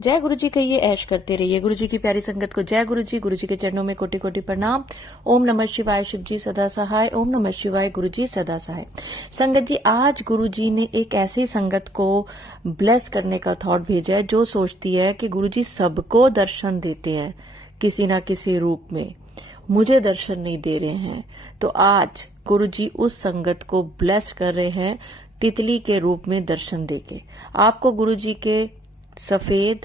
जय गुरु जी कहिए, ऐश करते रहिए। गुरु जी की प्यारी संगत को जय गुरु जी। गुरु जी के चरणों में कोटि कोटि प्रणाम। ओम नमः शिवाय, शिव जी सदा सहाय। ओम नमः शिवाय, गुरु जी सदा सहाय। संगत जी, आज गुरु जी ने एक ऐसी संगत को ब्लेस करने का थॉट भेजा है जो सोचती है कि गुरु जी सबको दर्शन देते हैं किसी ना किसी रूप में, मुझे दर्शन नहीं दे रहे हैं। तो आज गुरु जी उस संगत को ब्लेस कर रहे हैं तितली के रूप में दर्शन देके। आपको गुरु जी के सफेद,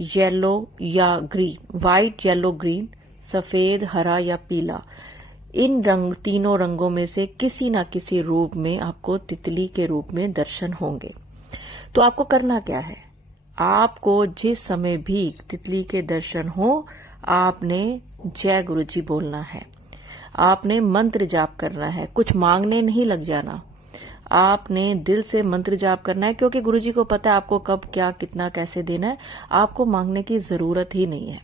येलो या ग्रीन, व्हाइट, येलो, ग्रीन, सफेद, हरा या पीला, इन तीनों रंगों में से किसी ना किसी रूप में आपको तितली के रूप में दर्शन होंगे। तो आपको करना क्या है? आपको जिस समय भी तितली के दर्शन हो, आपने जय गुरु जी बोलना है। आपने मंत्र जाप करना है, कुछ मांगने नहीं लग जाना। आपने दिल से मंत्र जाप करना है, क्योंकि गुरुजी को पता है आपको कब क्या कितना कैसे देना है। आपको मांगने की जरूरत ही नहीं है।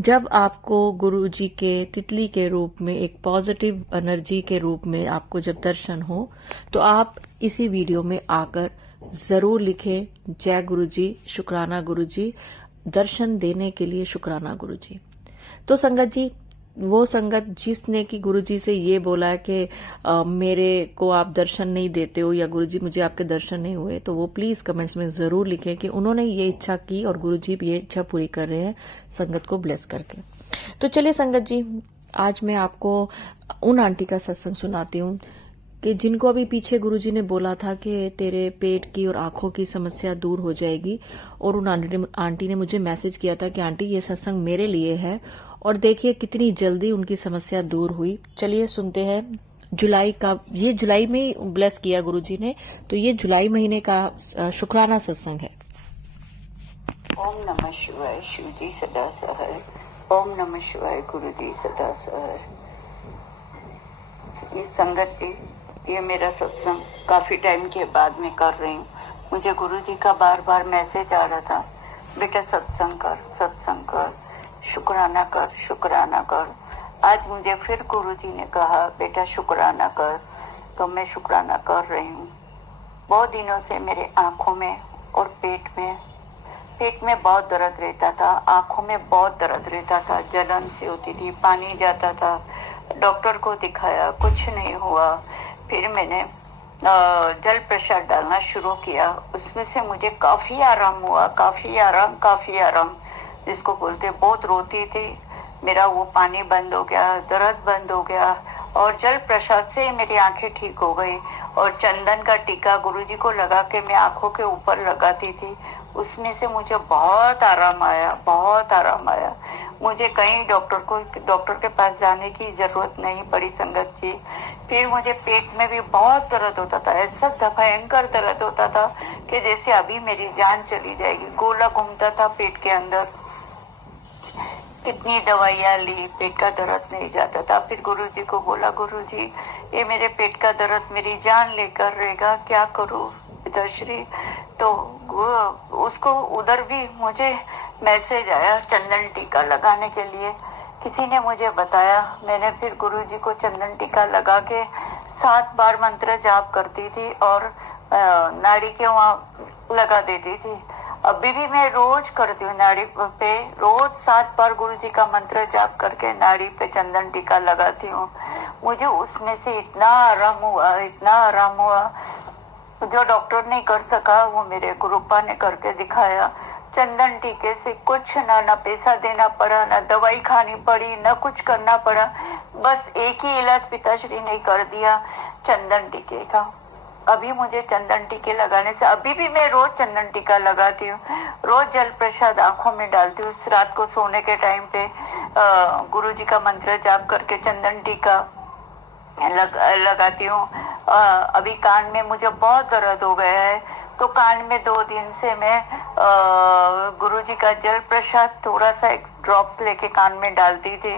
जब आपको गुरुजी के तितली के रूप में, एक पॉजिटिव एनर्जी के रूप में आपको जब दर्शन हो, तो आप इसी वीडियो में आकर जरूर लिखें जय गुरुजी, शुक्राना गुरुजी, दर्शन देने के लिए शुक्राना गुरुजी। तो संगत जी, वो संगत जिसने कि गुरुजी से ये बोला है कि मेरे को आप दर्शन नहीं देते हो, या गुरुजी मुझे आपके दर्शन नहीं हुए, तो वो प्लीज कमेंट्स में जरूर लिखें कि उन्होंने ये इच्छा की और गुरुजी भी ये इच्छा पूरी कर रहे हैं संगत को ब्लेस करके। तो चलिए संगत जी, आज मैं आपको उन आंटी का सत्संग सुनाती हूँ कि जिनको अभी पीछे गुरुजी ने बोला था कि तेरे पेट की और आंखों की समस्या दूर हो जाएगी, और उन आंटी ने मुझे मैसेज किया था कि आंटी ये सत्संग मेरे लिए है, और देखिए कितनी जल्दी उनकी समस्या दूर हुई। चलिए सुनते हैं। जुलाई का, ये जुलाई में ही ब्लेस किया गुरुजी ने, तो ये जुलाई महीने का शुक्राना सत्संग है। ओम नमः शिवाय, शिव जी सदा सहाय। ओम नमः शिवाय, गुरु जी सदा सहाय। इस संगत जी, ये मेरा सत्संग काफी टाइम के बाद में कर रही हूँ। मुझे गुरु जी का बार बार मैसेज आ रहा था, बेटा सत्संग कर, सत्संग कर, शुक्राना कर, शुक्राना कर। आज मुझे फिर गुरु जी ने कहा बेटा शुक्राना कर, तो मैं शुक्राना कर रही हूँ। बहुत दिनों से मेरे आंखों में और पेट में बहुत दर्द रहता था, आंखों में बहुत दर्द रहता था, जलन सी होती थी, पानी जाता था। डॉक्टर को दिखाया, कुछ नहीं हुआ। फिर मैंने जल प्रसाद डालना शुरू किया, उसमें से मुझे काफी आराम हुआ, काफी आराम जिसको बोलते। बहुत रोती थी, मेरा वो पानी बंद हो गया, दर्द बंद हो गया, और जल प्रसाद से मेरी आंखें ठीक हो गई। और चंदन का टीका गुरुजी को लगा के मैं आंखों के ऊपर लगाती थी, उसमें से मुझे बहुत आराम आया। मुझे कहीं डॉक्टर के पास जाने की जरूरत नहीं पड़ी संगत जी। फिर मुझे पेट में भी बहुत दर्द होता था, ऐसा भयंकर दर्द होता था कि जैसे अभी मेरी जान चली जाएगी। गोला घूमता था पेट के अंदर, कितनी दवाइयाँ ली, पेट का दर्द नहीं जाता था। फिर गुरुजी को बोला, गुरुजी ये मेरे पेट का दर्द मेरी जान लेकर रहेगा, क्या करूँ पिताश्री? तो उसको उधर भी मुझे मैसेज आया चंदन टीका लगाने के लिए, किसी ने मुझे बताया। मैंने फिर गुरुजी को चंदन टीका लगा के 7 बार मंत्र जाप करती थी और नाड़ी के वहाँ लगा देती थी। अभी भी मैं रोज करती हूँ, नाड़ी पे रोज 7 बार गुरुजी का मंत्र जाप करके नाड़ी पे चंदन टीका लगाती हूँ। मुझे उसमें से इतना आराम हुआ जो डॉक्टर नहीं कर सका, वो मेरे गुरुपा ने करके दिखाया। चंदन टीके से कुछ ना पैसा देना पड़ा, ना दवाई खानी पड़ी, ना कुछ करना पड़ा। बस एक ही इलाज पिताश्री ने कर दिया, चंदन टीके का। अभी मुझे चंदन टीके लगाने से, अभी भी मैं रोज चंदन टीका लगाती हूँ, रोज जल प्रसाद आंखों में डालती हूँ। रात को सोने के टाइम पे गुरुजी का मंत्र जाप करके चंदन टीका लगाती हूँ। अभी कान में मुझे बहुत दर्द हो गया है, तो कान में 2 दिन से मैं गुरुजी का जल प्रसाद थोड़ा सा एक ड्रॉप्स लेके कान में डालती थी।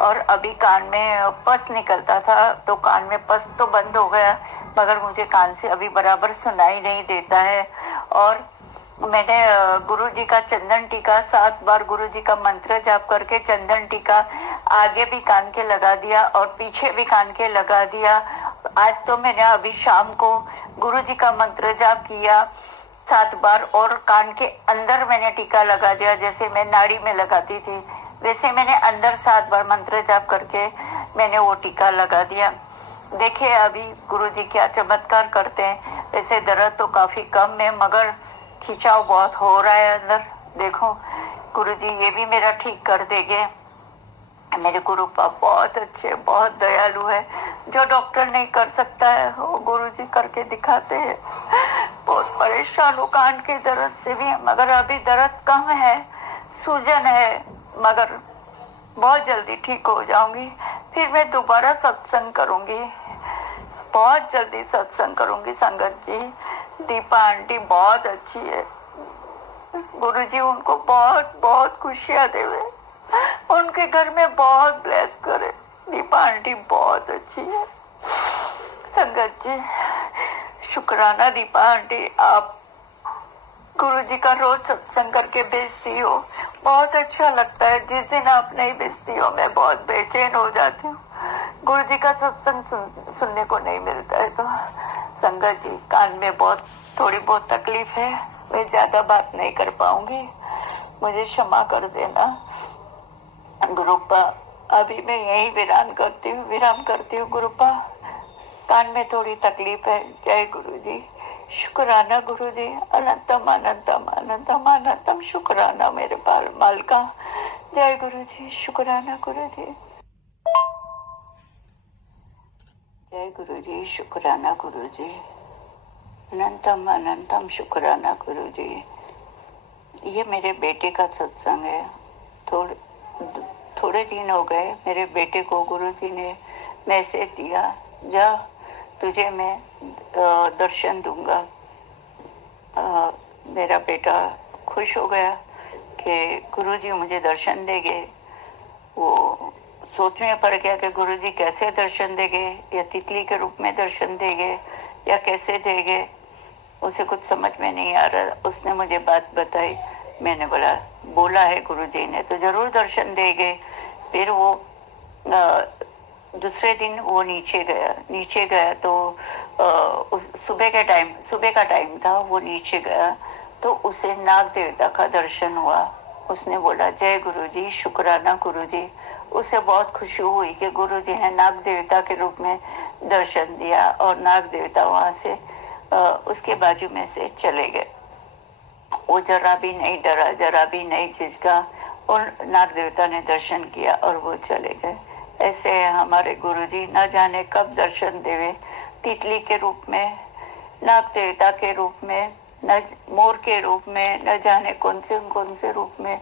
और अभी कान में पस निकलता था, तो कान में पस तो बंद हो गया, मगर मुझे कान से अभी बराबर सुनाई नहीं देता है। और मैंने गुरुजी का चंदन टीका 7 बार गुरुजी का मंत्र जाप करके चंदन टीका आगे भी कान के लगा दिया और पीछे भी कान के लगा दिया। आज तो मैंने अभी शाम को गुरुजी का मंत्र जाप किया, 7 बार, और कान के अंदर मैंने टीका लगा दिया, जैसे मैं नाड़ी में लगाती थी वैसे मैंने अंदर 7 बार मंत्र जाप करके मैंने वो टीका लगा दिया। देखिए अभी गुरुजी क्या चमत्कार करते हैं। वैसे दर्द तो काफी कम है मगर खिंचाव बहुत हो रहा है अंदर। देखो गुरुजी ये भी मेरा ठीक कर देंगे। मेरे गुरु पाप बहुत अच्छे, बहुत दयालु है। जो डॉक्टर नहीं कर सकता है वो गुरुजी करके दिखाते हैं। बहुत परेशान हूँ कान के दर्द से भी, मगर अभी दर्द कम है, सूजन है, मगर बहुत जल्दी ठीक हो जाऊंगी। फिर मैं दोबारा सत्संग करूंगी, बहुत जल्दी सत्संग करूंगी। संगत जी, दीपा आंटी बहुत अच्छी है। गुरुजी उनको बहुत बहुत खुशियां देवे, उनके घर में बहुत ब्लेस करे। दीपा आंटी बहुत अच्छी है। संगत जी शुक्राना दीपा आंटी, आप गुरुजी का रोज सत्संग करके भेजती हो, बहुत अच्छा लगता है। जिस दिन आप नहीं भेजती हो मैं बहुत बेचैन हो जाती हूँ। गुरुजी का सत्संग सुनने को नहीं मिलता है। तो संगत जी कान में बहुत थोड़ी बहुत तकलीफ है, मैं ज्यादा बात नहीं कर पाऊंगी, मुझे क्षमा कर देना। गुरुपा अभी मैं यही विराम करती हूँ गुरुपा। कान में थोड़ी तकलीफ है। जय गुरुजी, शुक्राना गुरुजी, अनंतम अनंतम अनंतम अनंतम शुक्राना मेरे मालिका। जय गुरुजी, शुक्राना गुरुजी। जय गुरुजी, शुक्राना गुरुजी, अनंतम अनंतम शुक्राना गुरुजी। ये मेरे बेटे का सत्संग है। थोड़े दिन हो गए मेरे बेटे को गुरुजी ने मैसेज दिया, जा तुझे मैं दर्शन दूंगा। मेरा बेटा खुश हो गया कि गुरुजी मुझे दर्शन देंगे। वो सोच में पड़ गया कि गुरुजी कैसे दर्शन देंगे, या तितली के रूप में दर्शन देंगे या कैसे देंगे, उसे कुछ समझ में नहीं आ रहा। उसने मुझे बात बताई, मैंने बोला है गुरुजी ने तो जरूर दर्शन देंगे। फिर वो दूसरे दिन वो नीचे गया तो सुबह का टाइम था। वो नीचे गया तो उसे नाग देवता का दर्शन हुआ। उसने बोला जय गुरुजी, शुक्राना गुरुजी। उसे बहुत खुशी हुई कि गुरुजी ने नाग देवता के रूप में दर्शन दिया, और नाग देवता वहां से उसके बाजू में से चले गए। वो जरा भी नहीं डरा, जरा भी नहीं झिझका, और नाग देवता ने दर्शन किया और वो चले गए। ऐसे हमारे गुरुजी न जाने कब दर्शन देवे, तितली के रूप में, नाग देवता के रूप में, न मोर के रूप में, न जाने कौन से रूप में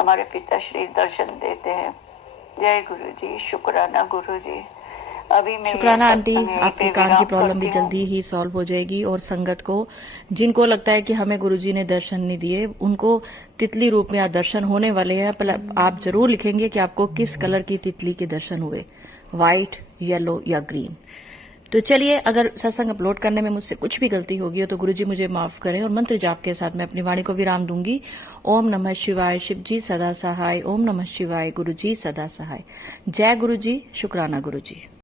हमारे पिताश्री दर्शन देते हैं। जय गुरुजी, शुक्राना गुरुजी। अभी मैं शुक्राना आंटी, आपके कान की प्रॉब्लम भी जल्दी ही सॉल्व हो जाएगी। और संगत को जिनको लगता है कि हमें गुरुजी ने दर्शन नहीं दिए, उनको तितली रूप में आज दर्शन होने वाले हैं। आप जरूर लिखेंगे कि आपको किस कलर की तितली के दर्शन हुए, व्हाइट, येलो या ग्रीन। तो चलिए, अगर सत्संग अपलोड करने में मुझसे कुछ भी गलती होगी हो तो गुरुजी मुझे माफ करें, और मंत्र जाप के साथ मैं अपनी वाणी को विराम दूंगी। ओम नमः शिवाय, शिवजी सदा सहाय। ओम नमः शिवाय, गुरुजी सदा सहाय। जय गुरुजी, शुक्राना गुरुजी।